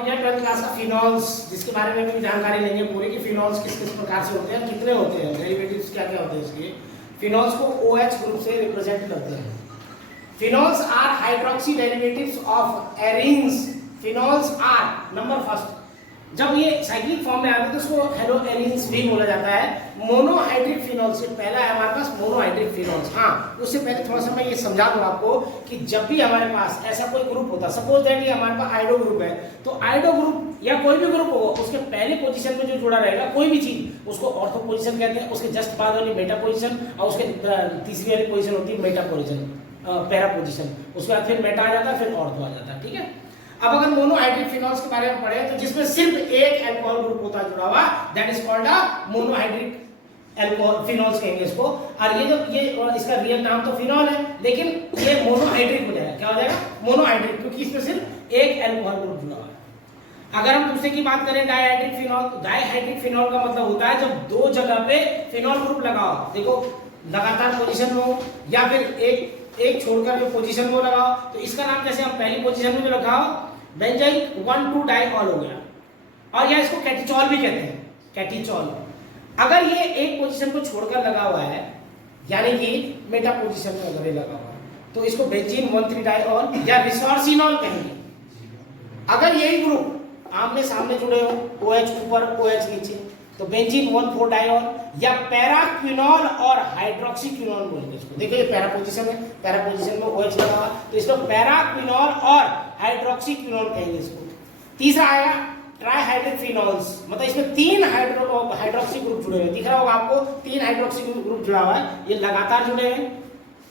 Topic है 12th class का phenols, जिसके बारे में भी जानकारी लेंगे पूरी कि फिनॉल्स किस किस प्रकार से होते हैं, कितने होते हैं, डेरिवेटिव्स क्या क्या होते हैं इसके। फिनॉल्स को OH ग्रुप से रिप्रेजेंट करते हैं। Phenols are hydroxy derivatives of arenes. Phenols are number first, जब ये साइक्लिक फॉर्म में आते हैं तो उसको हेलो एरीन्स भी बोला जाता है। मोनोहाइड्रिक फिनॉल्स, पहला है हमारे पास मोनोहाइड्रिक फिनॉल्स। हाँ, उससे पहले थोड़ा सा मैं ये समझा दूं आपको कि जब भी हमारे पास ऐसा कोई ग्रुप होता है, सपोज दैट ये हमारे पास आइडो ग्रुप है, तो आइडो ग्रुप या कोई भी ग्रुप हो, उसके पहले पोजीशन में जो जुड़ा रहेगा कोई भी चीज, उसको ऑर्थो पोजीशन कहते हैं। उसके जस्ट बाद वाली मेटा पोजीशन, और उसके तीसरी वाली पोजीशन होती है मेटा पोजीशन, पैरा पोजीशन। उसके बाद फिर मेटा आ जाता है, फिर ऑर्थो आ जाता है। ठीक है, अब अगर मोनोहाइड्रिक फिनॉल्स के बारे में पढ़े तो जिसमें सिर्फ एक अल्कोहल ग्रुप होता है जुड़ा हुआ, that is called a monohydric alcohol phenols कहेंगे इसको। और ये जो ये इसका रियल नाम तो फिनॉल है, लेकिन ये मोनोहाइड्रिक हो जाएगा। क्या हो जाएगा? मोनोहाइड्रिक, क्योंकि इसमें सिर्फ एक अल्कोहल ग्रुप जुड़ा हुआ है। अगर हम दूसरे की बात करें डाइहाइड्रिक फिनॉल, तो डाइहाइड्रिक फिनॉल का मतलब होता है जब दो जगह पे फिनॉल ग्रुप लगाओ, देखो लगातार पोजीशन में हो या फिर एक छोड़कर जो पोजीशन में लगाओ, तो इसका नाम जैसे हम पहली पोजीशन में जो लगाओ बेंजाइल 1,2 डाइऑल हो गया, और या इसको कैटिचॉल भी कहते हैं, कैटिचॉल। अगर ये एक पोजीशन को छोड़कर लगा हुआ है, यानी कि मेटा पोजीशन में अगर लगा हुआ है, तो इसको बेंजीन 1,3 डाइऑल या रिसोर्सिनॉल कहेंगे। अगर यही ग्रुप आमने सामने जुड़े हो, OH ऊपर OH नीचे, तो बेंजीन 1,4 डाइऑल या पैराक्विनॉल और हाइड्रोक्सीक्विनॉल बोलेंगे इसको। देखो ये पैरा पोजीशन है, पैरा पोजीशन में OH लगा हुआ, तो इसको पैराक्विनॉल और हाइड्रोक्सीक्विनॉल कहेंगे इसको। तीसरा आएगा ट्राइहाइड्रिक फिनॉल्स, मतलब इसमें 3 हाइड्रोक्सी ग्रुप जुड़े हुए, दिख रहा होगा आपको 3 हाइड्रोक्सी ग्रुप जुड़ा हुआ है, ये लगातार जुड़े हैं।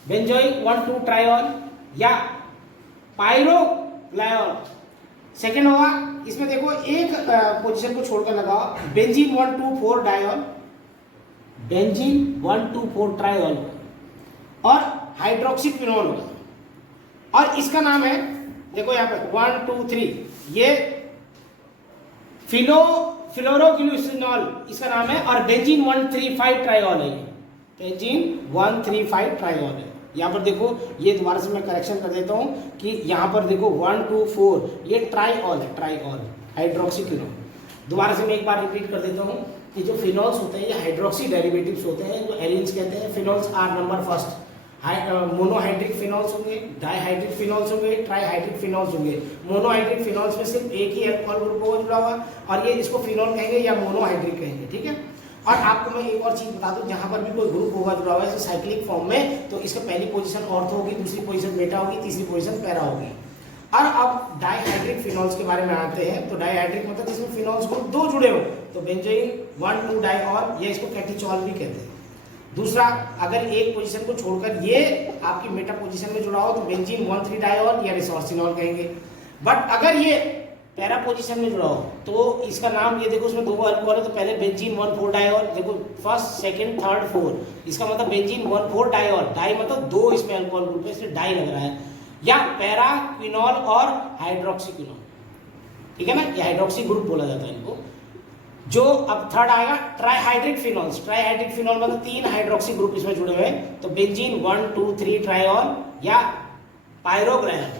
बेंजोइक 1,2 ट्राइऑल या पाइरोग्लाइऑल। सेकेंड होगा, इसमें देखो एक पोजीशन को छोड़कर लगाओ, बेंजीन 1,2,4 डाइऑल, बेंजीन 1,2,4 ट्राइऑल और हाइड्रोक्सीक्विनॉल होगा। और इसका नाम है, देखो यहाँ पे 1, 2, 3, ये फ्लोरोग्लिसरॉल इसका नाम है, और बेंजीन 1,3,5 ट्राइऑल है, बेंजीन 1,3,5 ट्राइऑल है। यहाँ पर देखो, ये दोबारा से मैं करेक्शन कर देता हूँ कि यहाँ पर देखो 1, 2, 4 ये ट्राइऑल है, ट्राइऑल हाइड्रोक्सीक्विनॉल। दोबारा से मैं एक बार रिपीट कर देता हूँ कि जो फिनॉल्स होते हैं ये हाइड्रोक्सी डेरिवेटिव्स होते हैं, जो एरीन्स कहते हैं। Phenols are number first, monohydric phenols होंगे, डाइहाइड्रिक फिनॉल्स होंगे, ट्राइहाइड्रिक फिनॉल्स होंगे। मोनोहाइड्रिक फिनॉल्स में सिर्फ एक ही अल्कोहल ग्रुप होगा जुड़ा हुआ, और ये इसको फिनॉल कहेंगे या मोनोहाइड्रिक कहेंगे। ठीक है, और आपको मैं एक और चीज बता दूं, जहां पर भी कोई ग्रुप होगा जुड़ा हुआ है साइक्लिक फॉर्म में, तो इसका पहली पोजीशन ऑर्थो होगी, दूसरी पोजीशन मेटा होगी, तीसरी पोजीशन पैरा होगी। और अब डाइहाइड्रिक फिनॉल्स के बारे में आते हैं, तो डाइहाइड्रिक मतलब जिसमें फिनॉल्स ग्रुप 2 जुड़े हो, तो बेंजोइन 1,2 डाइऑल, या इसको कैटिचॉल भी कहते हैं। दूसरा, अगर एक पोजीशन को छोड़कर ये आपकी मेटा पोजीशन में जुड़ा हो, तो बेंजीन 1,3 डाइऑल या रिसोर्सिनॉल कहेंगे। बट अगर ये पैरा पोजीशन में जुड़ा हो, तो इसका नाम, ये देखो उसमें 2 अल्कोहल है, तो पहले बेंजीन 1,4 डाइऑल, देखो फर्स्ट, सेकंड, थर्ड, फोर्थ, इसका मतलब बेंजीन 1,4 डाइऑल, डाई मतलब 2 इसमें अल्कोहल ग्रुप है, इसलिए डाई लग रहा है, या पैराक्विनॉल और हाइड्रोक्सीक्विनॉल। ठीक है ना, ये हाइड्रोक्सी ग्रुप बोला जाता है इनको। जो अब थर्ड आएगा ट्राइहाइड्रिक फिनॉल्स, ट्राइहाइड्रिक फिनॉल मतलब 3 हाइड्रोक्सी ग्रुप इसमें जुड़े हुए हैं, तो बेंजीन 1, 2, 3 ट्राइऑल या पाइरोग्लाइऑल।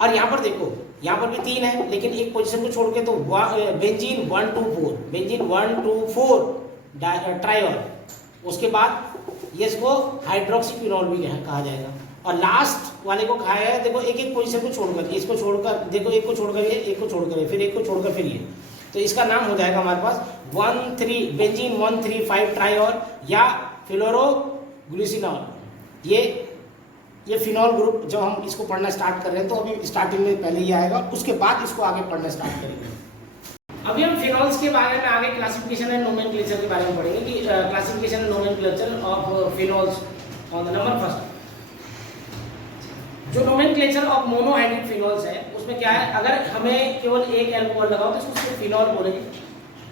और यहाँ पर देखो, यहाँ पर भी 3 है, लेकिन एक पोजीशन को छोड़ के, तो बेंजीन 1, 2, 4, बेंजीन 1, 2, 4 ट्राइऑल। उसके बाद ये इसको हाइड्रोक्सीक्विनॉल भी कहा जाएगा। और लास्ट वाले को कहा है, देखो एक पोजीशन को छोड़कर, इसको छोड़कर, देखो एक को छोड़कर ये, एक को छोड़कर ये, फिर एक को छोड़कर फिर ये, तो इसका नाम हो जाएगा हमारे पास बेंजीन 1,3,5 ट्राइऑल या फ्लोरोग्लिसरॉल। ये फिनॉल ग्रुप जब हम इसको पढ़ना स्टार्ट कर रहे हैं, तो अभी स्टार्टिंग में पहले ही आएगा, उसके बाद इसको आगे पढ़ना स्टार्ट करेंगे। अभी हम फिनॉल्स के बारे में आगे क्लासिफिकेशन एंड नोमेनक्लेचर के बारे में पढ़ेंगे कि classification and nomenclature of phenols on the number first. जो नोमेनक्लेचर ऑफ मोनोहाइड्रिक फिनॉल्स है, उसमें क्या है, अगर हमें केवल एक अल्कोहल लगाओ तो उसको सिर्फ फिनॉल बोलेंगे,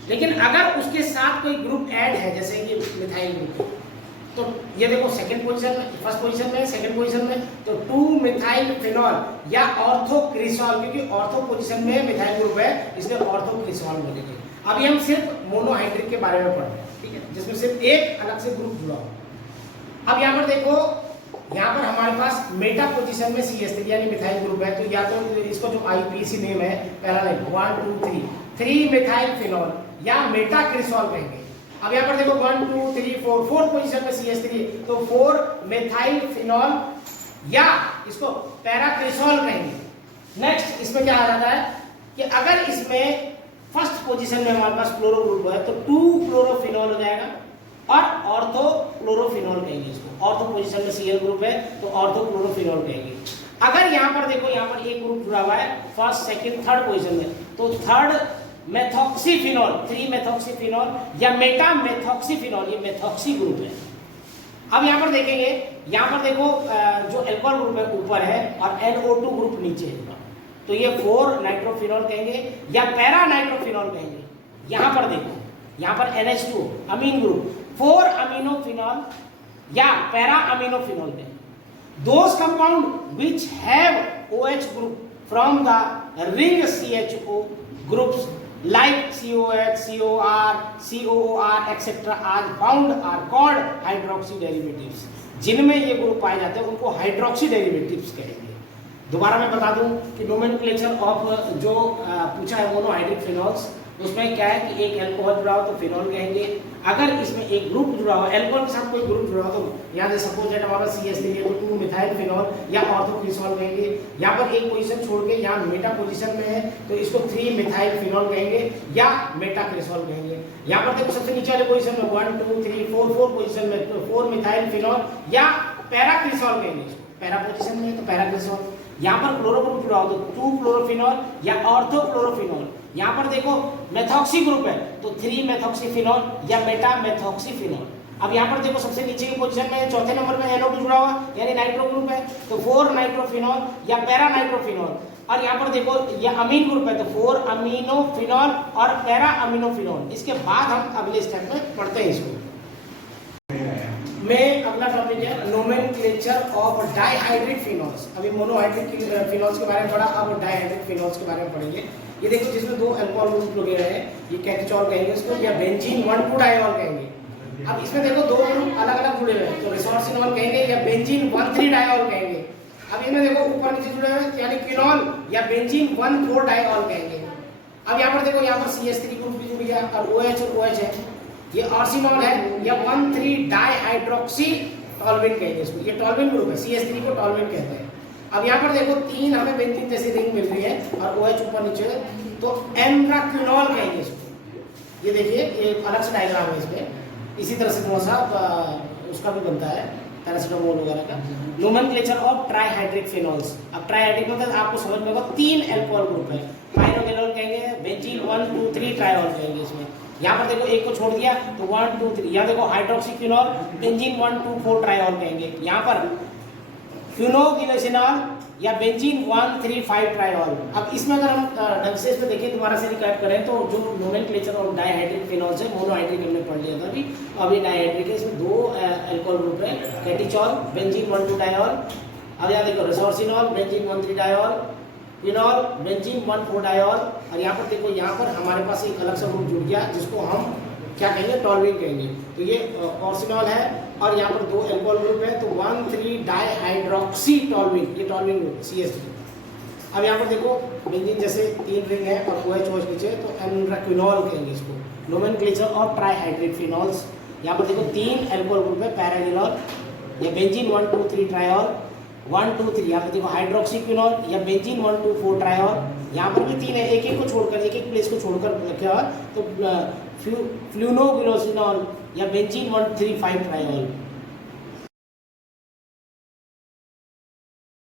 लेकिन अगर उसके साथ कोई ग्रुप ऐड है, जैसे कि मिथाइल ग्रुप, तो ये देखो सेकंड पोजीशन में, फर्स्ट पोजीशन में, सेकंड पोजीशन में, तो 2 मिथाइल फिनॉल या ऑर्थोक्रिसॉल, क्योंकि ऑर्थो पोजीशन में मिथाइल ग्रुप है, इसलिए ऑर्थोक्रिसॉल बोलेंगे। अभी हम सिर्फ मोनोहाइड्रिक के बारे में पढ़ रहे हैं, ठीक है, जिसमें सिर्फ एक अलग से ग्रुप जुड़ा हो। अब यहाँ पर देखो, यहाँ पर हमारे पास मेटा पोजीशन में CH3 यानी मिथाइल ग्रुप है, तो या तो इसको जो IPC नेम है पहला नेम 1 2 3 3 मिथाइल फिनॉल या मेटा क्रिसॉल कहेंगे। अब यहाँ पर देखो 1 2 3 4 4 पोजीशन में CH3 तो 4 मिथाइल फिनॉल या इसको पैरा क्रिसॉल कहेंगे। नेक्स्ट इसमें क्या आ जाता है कि अगर इसमें फर्स्ट पोजीशन में हमारे पास क्लोरो ग्रुप है तो 2 क्लोरोफिनॉल हो जाएगा और ऑर्थो क्लोरोफिनॉल कहेंगे इसको। ऑर्थो पोजीशन में Cl ग्रुप है तो ऑर्थो क्लोरोफिनॉल कहेंगे। अगर यहाँ पर देखो यहाँ पर एक ग्रुप जुड़ा हुआ है फर्स्ट सेकंड थर्ड पोजीशन में तो थर्ड मेथॉक्सीफिनॉल 3 मेथॉक्सीफिनॉल या मेटा मेथॉक्सीफिनॉल, ये मेथॉक्सी ग्रुप है। अब यहाँ पर देखेंगे, यहाँ पर देखो जो एल्कोहल ग्रुप है ऊपर है और NO2 ग्रुप नीचे है, तो ये 4 नाइट्रोफिनॉल कहेंगे या पैरा नाइट्रोफिनॉल कहेंगे। यहाँ पर देखो, यहाँ पर NH2 अमीन ग्रुप 4 अमीनोफिनॉल या पैरा अमीनोफिनॉल कहेंगे। Those compound which have OH group from the ring CHO groups like COH, COR, COOR etc. are found are called hydroxy derivatives। जिनमें ये ग्रुप पाए जाते हैं उनको हाइड्रोक्सी डेरिवेटिव्स कहेंगे। दोबारा मैं बता दूं कि नोमेनक्लेचर ऑफ जो पूछा है मोनोहाइड्रिक फिनॉल्स, उसमें क्या है कि एक अल्कोहल जुड़ा हो तो फिनॉल कहेंगे। अगर इसमें एक ग्रुप जुड़ा हो, अल्कोहल के साथ कोई ग्रुप जुड़ा हो तो यहाँ सपोज दैट हमारा CH3 है तो 2 मिथाइल फिनॉल या ऑर्थोक्रिसॉल कहेंगे। यहाँ पर एक पोजीशन छोड़ के यहाँ मेटा पोजीशन में है तो इसको 3 मिथाइल फिनॉल कहेंगे या मेटा क्रिसॉल कहेंगे। यहाँ पर देखो सबसे नीचे वाले पोजीशन में 1 2 3 4 पोजीशन में तो 4 मिथाइल फिनॉल या पैरा क्रिसॉल कहेंगे। पैरा पोजीशन में है तो पैरा क्रिसॉल। यहाँ पर क्लोरो ग्रुप जुड़ा हो तो 2 क्लोरोफिनॉल या ऑर्थो क्लोरोफिनॉल। यहाँ पर देखो मेथॉक्सी ग्रुप है तो 3 मेथॉक्सीफिनॉल या मेटा मेथॉक्सीफिनॉल। अब यहाँ पर देखो सबसे नीचे की पोजीशन में चौथे नंबर में NO2 जुड़ा हुआ यानी नाइट्रो ग्रुप है तो 4 नाइट्रोफिनॉल या पैरा नाइट्रोफिनॉल। और यहाँ पर देखो ये अमीन ग्रुप है तो 4 अमीनोफिनॉल और पैरा अमीनोफिनॉल। इसके बाद हम अगले स्टेप में पढ़ते हैं इसको। में अगला टॉपिक है नोमेनक्लेचर ऑफ डाइहाइड्रिक फिनॉल्स। अभी मोनोहाइड्रिक फिनॉल्स के बारे में पढ़ा, अब डाइहाइड्रिक फिनॉल्स के बारे में पढ़ेंगे। ये देखो जिसमें 2 अल्कोहल ग्रुप लगे हैं, ये कैटिचॉल कहेंगे इसको या बेंजीन 1 2 डाइऑल कहेंगे। अब इसमें देखो 2 ग्रुप अलग अलग जुड़े हुए हैं तो रिसोर्सिनॉल कहेंगे या बेंजीन 1 3 डाइऑल कहेंगे। अब इसमें देखो ऊपर नीचे जुड़े हुए हैं यानी क्विनॉल या बेंजीन 1 4 डाइऑल कहेंगे। अब यहाँ पर देखो यहाँ पर CH3 ग्रुप भी जुड़ गया और OH और OH है, ये ऑर्सिनॉल है या 1 3 डाइहाइड्रोक्सी टॉल्विन कहेंगे इसको। ये टॉल्विन ग्रुप है, CH3 को टॉल्विन कहते हैं। अब यहाँ पर देखो 3 हमें बेंजीन जैसी रिंग मिल रही है और OH ऊपर नीचे तो एम्ब्राक्विनॉल कहेंगे इसको। ये देखिए ये अलग से डायग्राम है इसमें, इसी तरह से थोड़ा सा उसका भी बनता है पैरासिटामोल वगैरह का। Nomenclature of trihydric phenols. अब ट्राइहाइड्रिक मतलब आपको समझ में होगा 3 अल्कोहल ग्रुप है, पाइरोगेनोल कहेंगे, बेंजीन 1 2 3 ट्राइऑल कहेंगे इसमें। यहाँ पर देखो एक को छोड़ दिया तो 1 2 3, यहाँ देखो हाइड्रोक्सीक्विनॉल बेंजीन 1 2 4 ट्राइऑल कहेंगे। यहाँ पर फ्यूनोगिलोसिनॉल या बेंजीन 1 3 5 ट्राइऑल। अब इसमें अगर हम ढंग से इस पे देखें दोबारा से रिकैप करें तो जो नोमेनक्लेचर ऑफ डाइहाइड्रिक फिनॉल्स है, मोनोहाइड्रिक हमने पढ़ लिया था अभी, अब ये डाइहाइड्रिक है, इसमें 2 अल्कोहल ग्रुप है, कैटिचॉल बेंजीन 1 2 डाइऑल। अब यहाँ देखो resorcinol benzene 1 3 diol, phenol benzene 1 4 diol. और यहाँ पर देखो यहाँ पर हमारे पास एक अलग सा ग्रुप जुड़ गया जिसको हम क्या कहेंगे, टॉल्विन कहेंगे। तो ये ऑर्सिनॉल है और यहाँ पर 2 अल्कोहल ग्रुप है तो 1 3 डाइहाइड्रोक्सी टॉल्विन, ये टॉल्विन ग्रुप CH3। अब यहाँ पर देखो बेंजीन जैसे 3 रिंग है और OH OH नीचे तो एम्ब्राक्विनॉल कहेंगे इसको। Nomenclature of trihydric phenols. यहाँ पर देखो 3 अल्कोहल ग्रुप है, पैरागिनॉल या बेंजीन 1 2 3 ट्राइऑल, 1 2 3। यहाँ पर देखो हाइड्रोक्सीक्विनॉल या बेंजीन 1 2 4 ट्राइऑल। यहाँ पर भी 3 है, एक एक को छोड़कर, एक एक प्लेस को छोड़कर रखे हुआ तो फ्लूनोगिलोसिनॉल या बेंजीन 1 3 5 ट्राइऑल।